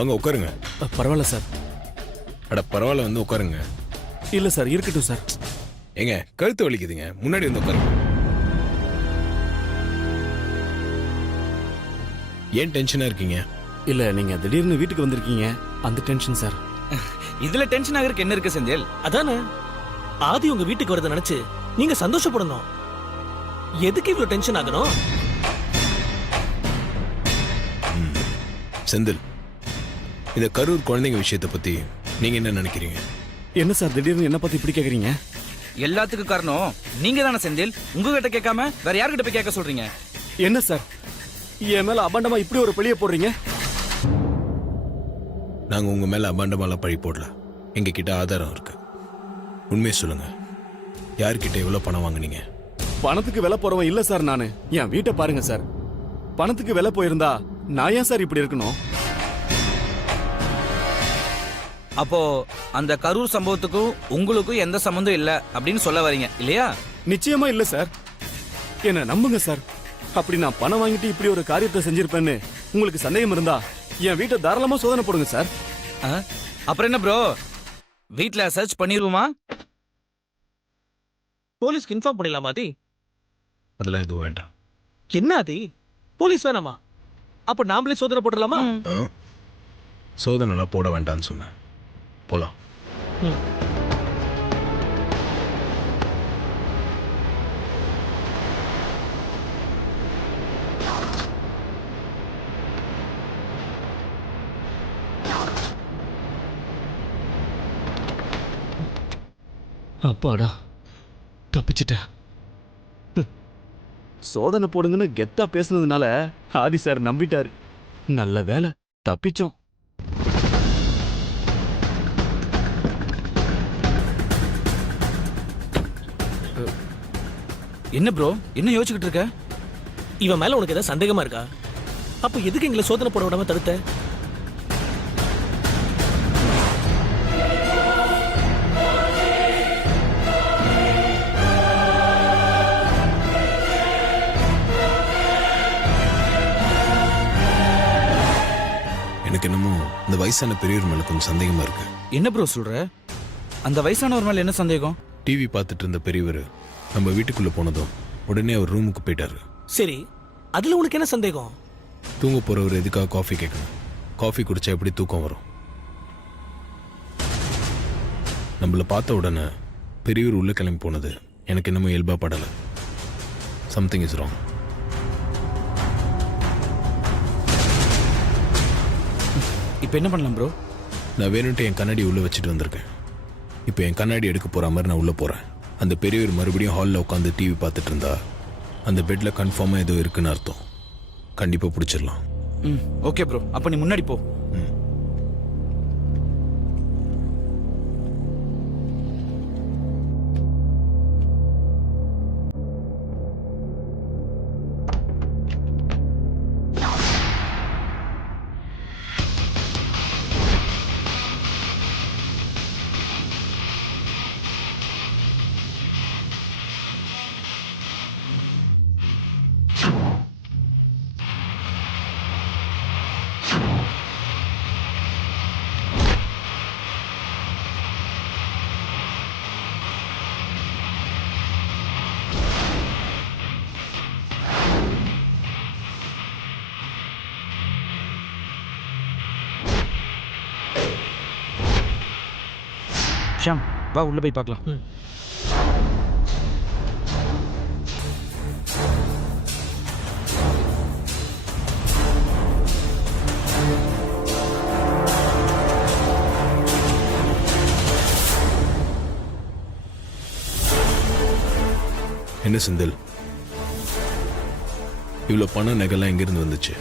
வாங்க உட்காருங்க. பரவாயில்ல சார். அட பரவாயில்ல, வந்து உட்காருங்க. இல்ல சார், இருக்கட்டும் சார். ஏங்க கழுத்து வலிக்குதுங்க, முன்னாடி வந்து உட்காருங்க. ஏன் டென்ஷனா இருக்கீங்க? இல்ல, நீங்க திடீர்னு வீட்டுக்கு வந்திருக்கீங்க, அந்த டென்ஷன் சார். இதுல டென்ஷன் ஆகிறதுக்கு என்ன இருக்கு செந்தில்? அதானே ஆதி உங்க வீட்டுக்கு வரத நினைச்சு நீங்க சந்தோஷப்படணும். எதுக்கு இவ்வளவு டென்ஷன் ஆகணும்? செந்தில், இந்த கரூர் குழந்தைங்க விஷயத்தை பத்தி நீங்க என்ன நினைக்கிறீங்க? என்ன சார் திடீர்னு என்ன பத்தி இப்படி கேக்குறீங்க? எல்லாத்துக்கும் காரணம் நீங்க தானே செந்தில். உங்ககிட்ட கேட்காம வேற யார்கிட்ட போய் கேட்க சொல்றீங்க? என்ன சார் என் மேல அபாண்டமா இப்படி ஒரு பழிய போடுறீங்க? நாங்க உங்க மேல அபாண்டமாலாம் பழி போடல. எங்க கிட்ட ஆதாரம் இருக்கு. உண்மையை சொல்லுங்க, யார்கிட்ட எவ்வளவு பணம் வாங்குனீங்க? பணத்துக்கு விலை போறவன் இல்ல சார் நானு. என் வீட்டை பாருங்க சார். பணத்துக்கு விலை போயிருந்தா நான் ஏன் சார் இப்படி இருக்கணும்? அப்போ அந்த கரூர் சம்பவத்துக்கும் உங்களுக்கும் எந்த சம்பந்தம் இல்ல அப்படின்னு சொல்ல வரீங்க இல்லையா? நிச்சயமா இல்ல சார். என்ன நம்புங்க சார். அப்படி நான் பணம் வாங்கிட்டு இப்படி ஒரு காரியத்தை செஞ்சிருப்பேன்னு உங்களுக்கு சந்தேகம் இருந்தா என் வீட்டை தாராளமா சோதனை போடுங்க சார். அப்புறம் என்ன ப்ரோ, வீட்ல சர்ச் பண்ணிருவோமா? போலீஸ்க்கு இன்ஃபார்ம் பண்ணிடலாமா ஆதி? அதெல்லாம் எதுவும் வேண்டாம். என்ன ஆதி, போலீஸ் வேணாமா? அப்ப நாமளே சோதனை போடலாமா? சோதனைலாம் போட வேண்டாம்னு சொன்னேன். போலாம். அப்பாடா, தப்பிச்சிட்டேன். சோதனை போடுங்கன்னு கெத்தா பேசுனதுனால ஆதி சார் நம்பிட்டாரு. நல்ல வேலை, தப்பிச்சோம். என்ன ப்ரோ, என்ன யோசிச்சுக்கிட்டு இருக்க? இவன் மேல உனக்கு ஏதாவது சந்தேகமா இருக்கா? அப்ப எதுக்கு எங்களை சோதனை போட விடாம தடுத்த? எனக்கு என்னமோ இந்த வயசான பெரியவர் மேல கொஞ்சம் சந்தேகமா இருக்கு. என்ன ப்ரோ சொல்ற? அந்த வயசானவர் மேல என்ன சந்தேகம்? டிவி பார்த்துட்டு இருந்த பெரியவர் நம்ம வீட்டுக்குள்ள போனதும் உடனே அவர் ரூமுக்கு போயிட்டாரு. சரி, அதுல உனக்கு என்ன சந்தேகம்? தூங்க போறவர் எதுக்காக காஃபி கேட்கணும்? காஃபி குடிச்சா எப்படி தூக்கம் வரும்? நம்மள பார்த்த உடனே பெரியவர் உள்ள கிளம்பி போனது எனக்கு என்னமோ இயல்பா படல. Something is wrong. இப்போ என்ன பண்ணலாம் ப்ரோ? நான் வேணும்ட்டு என் கண்ணாடி உள்ள வச்சுட்டு வந்திருக்கேன். இப்போ என் கண்ணாடி எடுக்க போற மாதிரி நான் உள்ள போறேன். அந்த பெரியவர் மறுபடியும் ஹாலில் உட்காந்து டிவி பார்த்துட்டு இருந்தா அந்த பெட்ல கன்ஃபார்மா ஏதோ இருக்குன்னு அர்த்தம். கண்டிப்பா பிடிச்சிடலாம். ஓகே ப்ரோ, அப்ப நீ முன்னாடி போ. ஷாம், வா உள்ள போய் பார்க்கலாம். என்ன செந்தில், இவ்வளவு பண நகைலாம் எங்கிருந்து வந்துச்சு?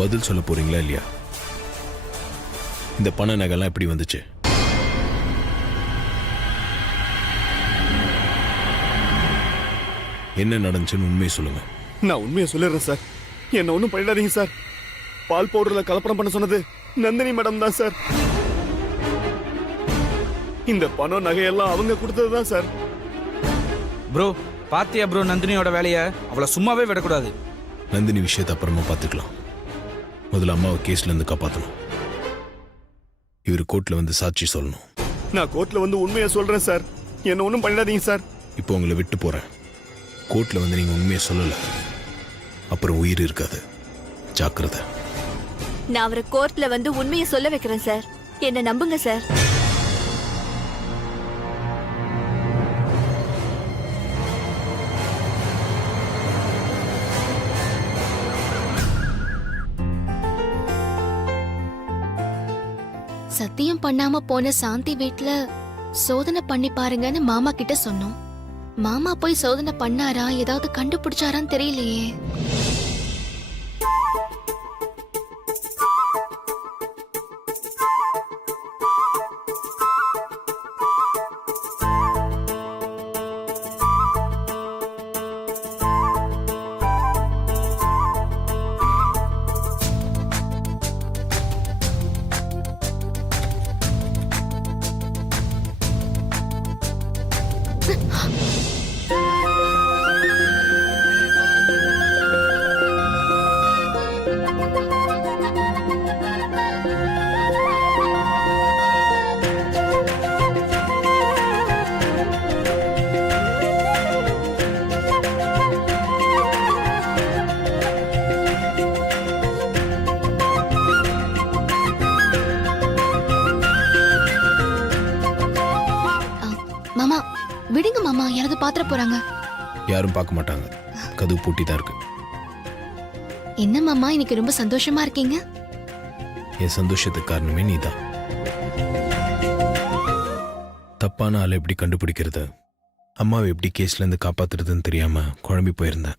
பதில் சொல்ல போறீங்களா இல்லையா? இந்த பண நகைலாம் எப்படி வந்துச்சு? என்ன நடந்துச்சுன்னு உண்மையை சொல்லுங்க. நான் உண்மையை சொல்லிடுறேன் சார். என்ன ஒன்றும் பண்ணிடாதீங்க சார். பால் பவுடர்ல கலப்படம் பண்ண சொன்னது நந்தினி மேடம் தான் சார். இந்த பணம் நகையெல்லாம் அவங்க கொடுத்ததுதான் சார். ப்ரோ பாத்தியா ப்ரோ, நந்தினியோட வேலைய அவளை சும்மாவே விடக்கூடாது. நந்தினி விஷயத்தை அப்புறமா பார்த்துக்கலாம். முதல்ல அம்மாவை கேஸ்ல இருந்து காப்பாற்றணும். இவர் கோர்ட்ல வந்து சாட்சி சொல்லணும். நான் கோர்ட்ல வந்து உண்மையை சொல்றேன் சார். என்ன ஒன்றும் பண்ணிடாதீங்க சார். இப்போ உங்களை விட்டு போறேன். கோர்ட்ல வந்து நீங்க உண்மையை சொல்லல, அப்புறம் உயிர் இருக்காது. ஜாக்கிரதை. நான் அவரை கோர்ட்ல வந்து உண்மையை சொல்ல வைக்கிறேன் சார். என்ன நம்புங்க சார். சத்தியம் பண்ணாம போன சாந்தி வீட்ல சோதனை பண்ணி பாருங்கன்னு மாமா கிட்ட சொன்னோம். மாமா போய் சோதனை பண்ணாரா, ஏதாவது கண்டுபிடிச்சாரான்னு தெரியலையே. மாமா விடுங்க மாமா, யாராவது பாத்திர போறாங்க. யாரும் பார்க்க மாட்டாங்க. கதவு பூட்டி தான் இருக்கு. என்ன மாமா இன்னைக்கு ரொம்ப சந்தோஷமா இருக்கீங்க? என் சந்தோஷத்துக்கு காரணமே நீதான். தப்பான ஆளை எப்படி கண்டுபிடிக்கிறது, அம்மாவை எப்படி கேஸ்ல இருந்து காப்பாத்துறதுன்னு தெரியாம குழம்பி போயிருந்தேன்.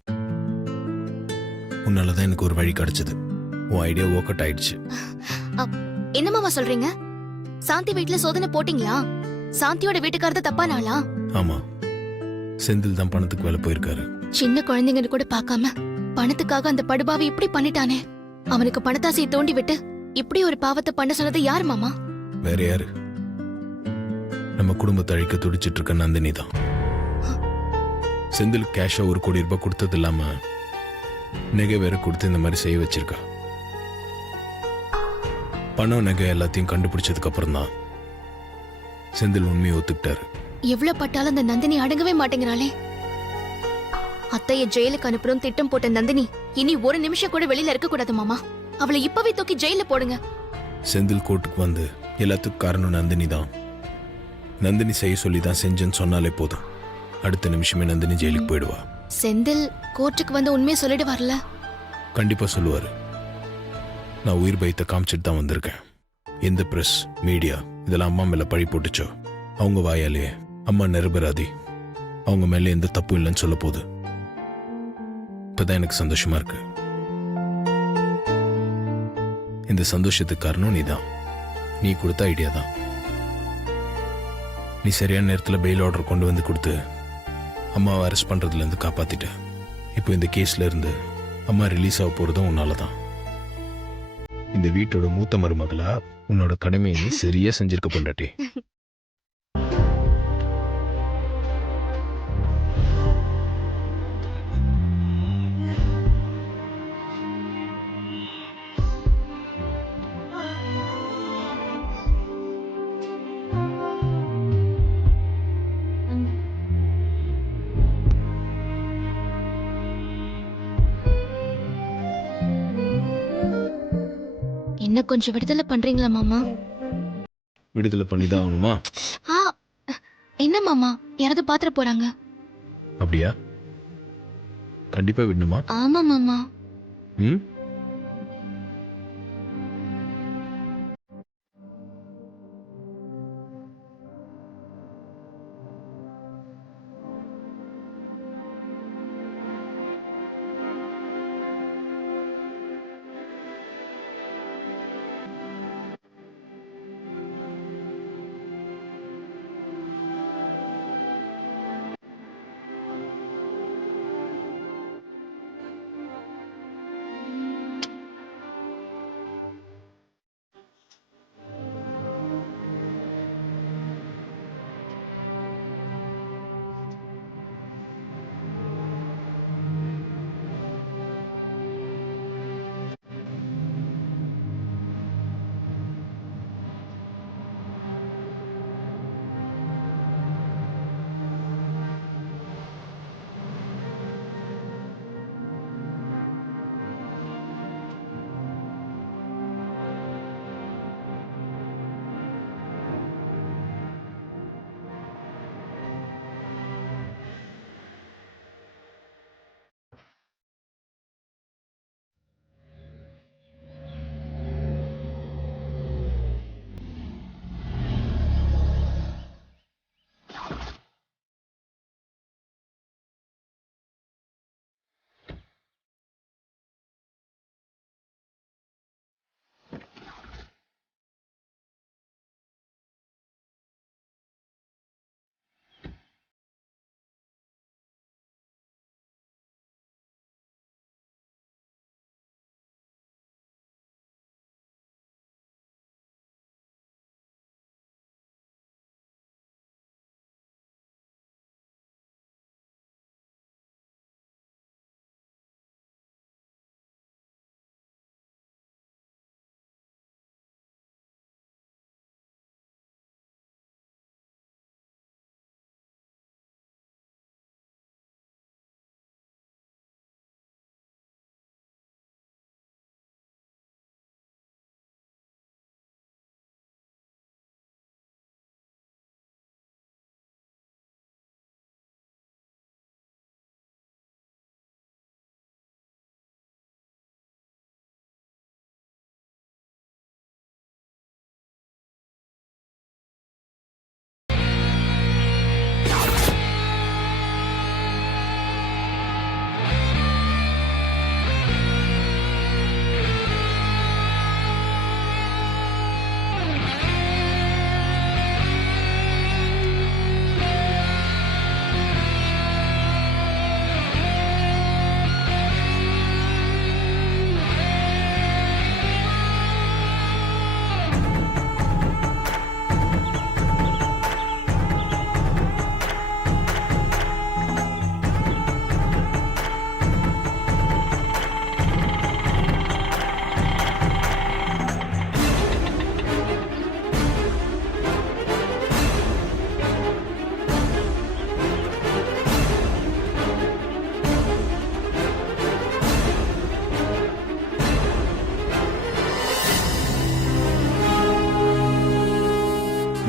உன்னாலதான் எனக்கு ஒரு வழி கிடைச்சது. உன் ஐடியா ஒர்க் அவுட் ஆயிடுச்சு. என்ன மாமா சொல்றீங்க? சாந்தி வீட்ல சோதனை போட்டீங்களா? சாந்தியோட வீட்டுக்காரத தப்பானாளா? ஆமா, செந்தில் தான் பணத்துக்கு வேலை போயிருக்காரு. சின்ன குழந்தைங்கன்னு கூட பார்க்காம பணத்துக்காக அந்த படுபாவை இப்படி பண்ணிட்டானே. அவனுக்கு பணத்தாசையை தூண்டி விட்டு இப்படி ஒரு பாவத்தை பண்ண சொன்னது யார் மாமா? வேற யாரு? நம்ம குடும்பத்தை அழிக்க துடிச்சிட்டு இருக்க நந்தினி தான். செந்தில் கேஷா 1 கோடி ரூபாய் கொடுத்தது இல்லாம நகை வேற கொடுத்து இந்த மாதிரி செய்ய வச்சிருக்கா. பணம் நகை எல்லாத்தையும் கண்டுபிடிச்சதுக்கு அப்புறம் தான் செந்தில் உண்மையை ஒத்துக்கிட்டாரு. எவ்வளவு பட்டாலும் அந்த நந்தினி அடங்கவே மாட்டேங்கிறாளே. அத்தைய ஜெயிலுக்கு அனுப்பணும் திட்டம் போட்ட நந்தினி இனி ஒரு நிமிஷம் கூட வெளியில இருக்க கூடாது மாமா. அவளை இப்பவே தூக்கி ஜெயில போடுங்க. செந்தில் கோர்ட்டுக்கு வந்து எல்லாத்துக்கும் காரணம் நந்தினி தான். நந்தினி செய்ய சொல்லி தான் செஞ்சேன்னு சொன்னாலே போதும், அடுத்த நிமிஷமே நந்தினி ஜெயிலுக்கு போயிடுவா. செந்தில் கோர்ட்டுக்கு வந்து உண்மையை சொல்லிடுவார்ல? கண்டிப்பா சொல்லுவாரு. நான் உயிர் பயத்தை காமிச்சிட்டு தான் வந்திருக்கேன். எந்த பிரஸ் மீடியா இதெல்லாம் அம்மா மேல பழி போட்டுச்சோ அவங்க வாயாலேயே அம்மா நிரபராதி, அவங்க மேல எந்த தப்பும் இல்லைன்னு சொல்ல போகுது. இப்பதான் எனக்கு சந்தோஷமா இருக்கு. இந்த சந்தோஷத்துக்கு காரணம் நீதான். நீ கொடுத்த ஐடியா தான். நீ சரியான நேரத்தில் பெயில் ஆர்டர் கொண்டு வந்து கொடுத்து அம்மாவை அரெஸ்ட் பண்றதுல இருந்து காப்பாத்திட்ட. இப்போ இந்த கேஸ்ல இருந்து அம்மா ரிலீஸ் ஆக போறதும் உன்னாலதான். இந்த வீட்டோட மூத்த மருமகளா உன்னோட கடமையை நீ சரியா செஞ்சிருக்க பொண்டாட்டி. என்ன கொஞ்சம் விடுதலை பண்றீங்களா மாமா? விடுதலை பண்ணிதான் ஆகணுமா? ஆ, என்ன மாமா யாராவது பாத்திர போறாங்க? அப்படியா? கண்டிப்பா விடணுமா? ஆமா மாமா. ம்,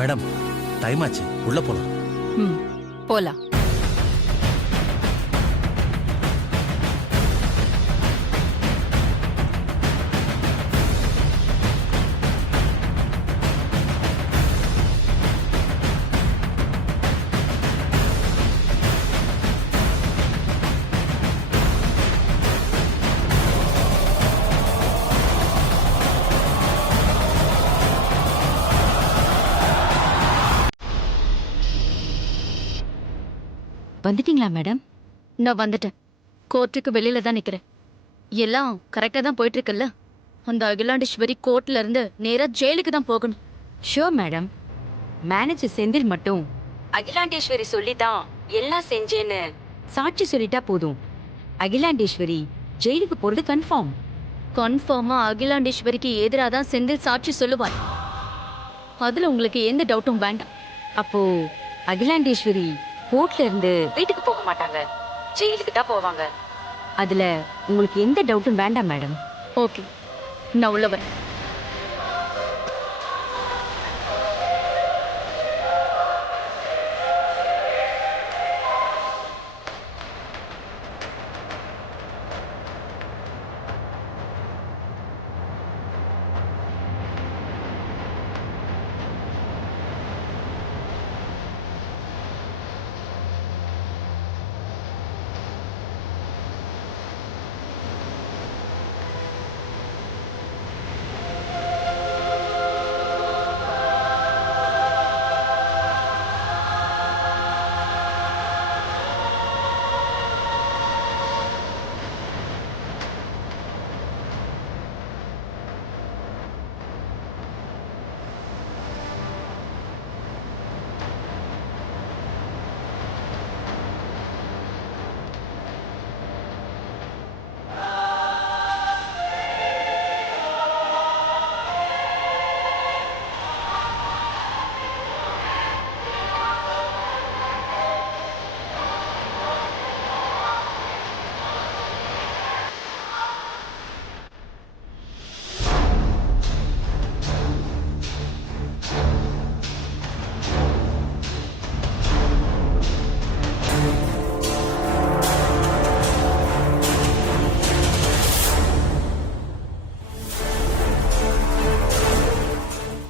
மேடம் டைம் ஆச்சு, உள்ள போலாம். ம் போலாம். வந்துட்டீங்களா மேடம்? நான் வந்துட்டேன். கோர்ட்டுக்கு வெளியில தான் நிக்கிறேன். எல்லாம் கரெக்டா தான் போயிட்டு இருக்குல்ல? அந்த அகிலாண்டேஸ்வரி கோர்ட்ல இருந்து நேரா ஜெயிலுக்கு தான் போகணும். Sure madam. மேனேஜர் செந்தில் மட்டும் அகிலாண்டேஸ்வரி சொல்லி தான் எல்லாம் செஞ்சேன்னு சாட்சி சொல்லிட்டா போதும். அகிலாண்டேஸ்வரி ஜெயிலுக்கு போறது கன்ஃபார்ம். கன்ஃபார்மா அகிலாண்டேஸ்வரிக்கு எதிராக தான் செந்தில் சாட்சி சொல்லுவார். அதுல உங்களுக்கு எந்த டவுட்டும் வேண்டாம். அப்போ அகிலாண்டேஸ்வரி கோர்ட்ல இருந்து வீட்டுக்கு போக மாட்டாங்க, ஜெயிலுக்கு தான் போவாங்க. அதுல உங்களுக்கு எந்த டவுட்டும் வேண்டாம் மேடம். ஓகே, நான் உள்ள வரேன்.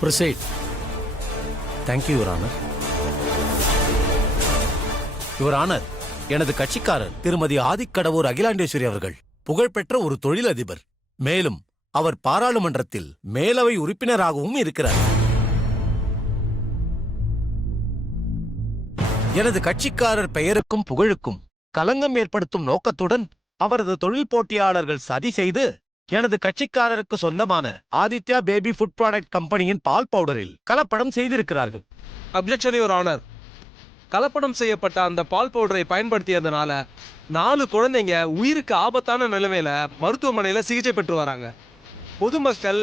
Proceed. Thank you your honour. Your honour, எனது கட்சிக்காரர் திருமதி ஆதிக்கடவூர் அகிலாண்டேஸ்வரி அவர்கள் புகழ்பெற்ற ஒரு தொழிலதிபர். மேலும் அவர் பாராளுமன்றத்தில் மேலவை உறுப்பினராகவும் இருக்கிறார். எனது கட்சிக்காரர் பெயருக்கும் புகழுக்கும் களங்கம் ஏற்படுத்தும் நோக்கத்துடன் அவரது தொழில் போட்டியாளர்கள் சதி செய்து எனது கட்சிக்காரருக்கு சொந்தமான ஆதித்யா பேபி ஃபுட் ப்ராடக்ட் கம்பெனியின் பால் பவுடரில் கலப்படம் செய்திருக்கிறார்கள். Objection your honour. கலப்படம் செய்யப்பட்ட அந்த பால் பவுடரை பயன்படுத்தியதுனால 4 குழந்தைங்க உயிருக்கு ஆபத்தான நிலைமையில மருத்துவமனையில் சிகிச்சை பெற்று வராங்க. பொதுமக்கள்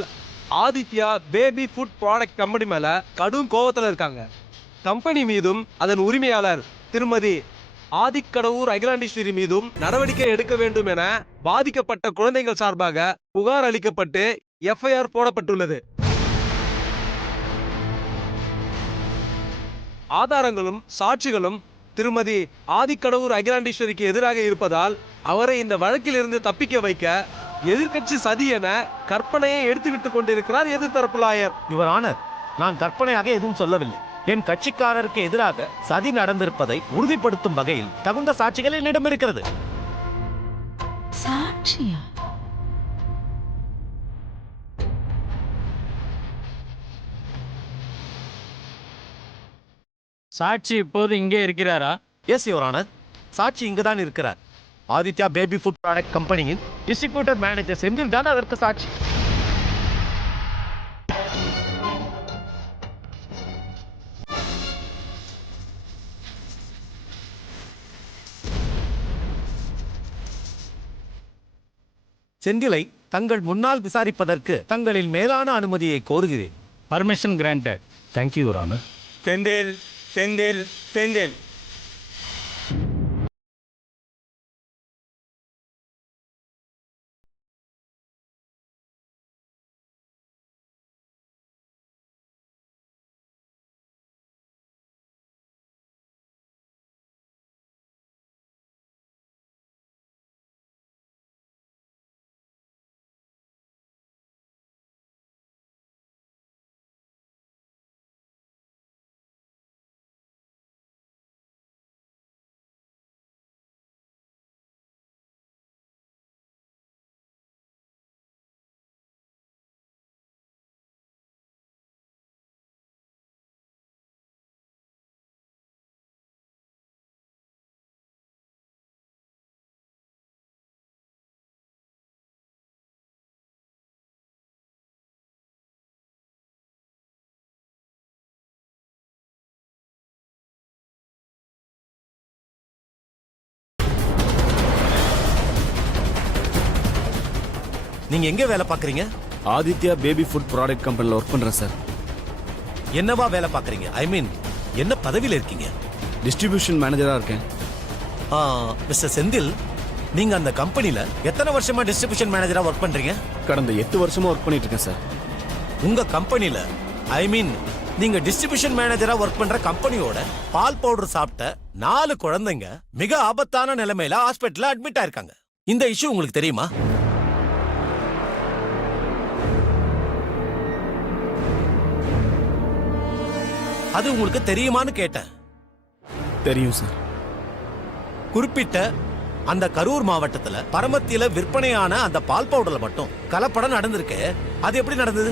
Aditya baby food product company மேல கடும் கோபத்தில் இருக்காங்க. கம்பெனி மீதும் அதன் உரிமையாளர் திருமதி ஆதிக்கடவூர் அகிலாண்டேஸ்வரி மீதும் நடவடிக்கை எடுக்க வேண்டும் என பாதிக்கப்பட்ட குழந்தைகள் சார்பாக புகார் அளிக்கப்பட்டு எஃப்ஐஆர் போடப்பட்டுள்ளது. ஆதாரங்களும் சாட்சிகளும் திருமதி ஆதிக்கடவூர் அகிலாண்டேஸ்வரிக்கு எதிராக இருப்பதால் அவரை இந்த வழக்கில் இருந்து தப்பிக்க வைக்க எதிர்க்கட்சி சதி என கற்பனையை எடுத்துக்கிட்டுக் கொண்டிருக்கிறார் எதிர்த்தரப்பு லாயர். யுவர் ஆனர், நான் கற்பனையாக எதுவும் சொல்லவில்லை. என் கட்சிக்காரருக்கு எதிராக சதி நடந்திருப்பதை உறுதிப்படுத்தும் வகையில் தகுந்த சாட்சிகள் என்னிடம் இருக்கிறது. சாட்சியா? சாட்சி இப்போது இங்கே இருக்கிறாரா? எஸ் யுவர் ஆனர், சாட்சி இங்குதான் இருக்கிறார். ஆதித்யா பேபி ஃபுட் ப்ராடக்ட் கம்பெனியின் டிஸ்ட்ரிபியூட்டர் மேனேஜர் செந்தில் தான் அதற்கு சாட்சி. செந்திலை தங்கள் முன்னால் விசாரிப்பதற்கு தங்களின் மேலான அனுமதியை கோருகிறேன். Permission granted. Thank you your honour. Senthil Senthil Senthil நீங்க எங்க வேலை பாக்குறீங்க? ஆதித்யா பேபி ஃபுட் ப்ராடக்ட் கம்பெனில ஒர்க் பண்றேன் சார். என்னவா வேலை பாக்குறீங்க? ஐ மீன் என்ன பதவியில இருக்கீங்க? டிஸ்ட்ரிபியூஷன் மேனேஜரா இருக்கேன். மிஸ்டர் செந்தில், நீங்க அந்த கம்பெனில எத்தனை வருஷமா டிஸ்ட்ரிபியூஷன் மேனேஜரா ஒர்க் பண்றீங்க? கடந்த 8 வருஷமா ஒர்க் பண்ணிட்டு இருக்கேன் சார். உங்க கம்பெனில ஐ மீன் நீங்க டிஸ்ட்ரிபியூஷன் மேனேஜரா ஒர்க் பண்ற கம்பெனியோட பால் பவுடர் சாப்பிட்ட 4 குழந்தைங்க மிக ஆபத்தான நிலைமையில ஹாஸ்பிட்டல்ல அட்மிட் ஆயிருக்காங்க. இந்த இஷ்யூ உங்களுக்கு தெரியுமா? அது உங்களுக்கு தெரியுமான்னு கேட்டேன். தெரியும் சார். குறிப்பிட்ட அந்த கரூர் மாவட்டத்துல பரமத்தியில விற்பனையான அந்த பால் பவுடர்ல மட்டும் கலப்படம் நடந்திருக்கு. அது எப்படி நடந்தது?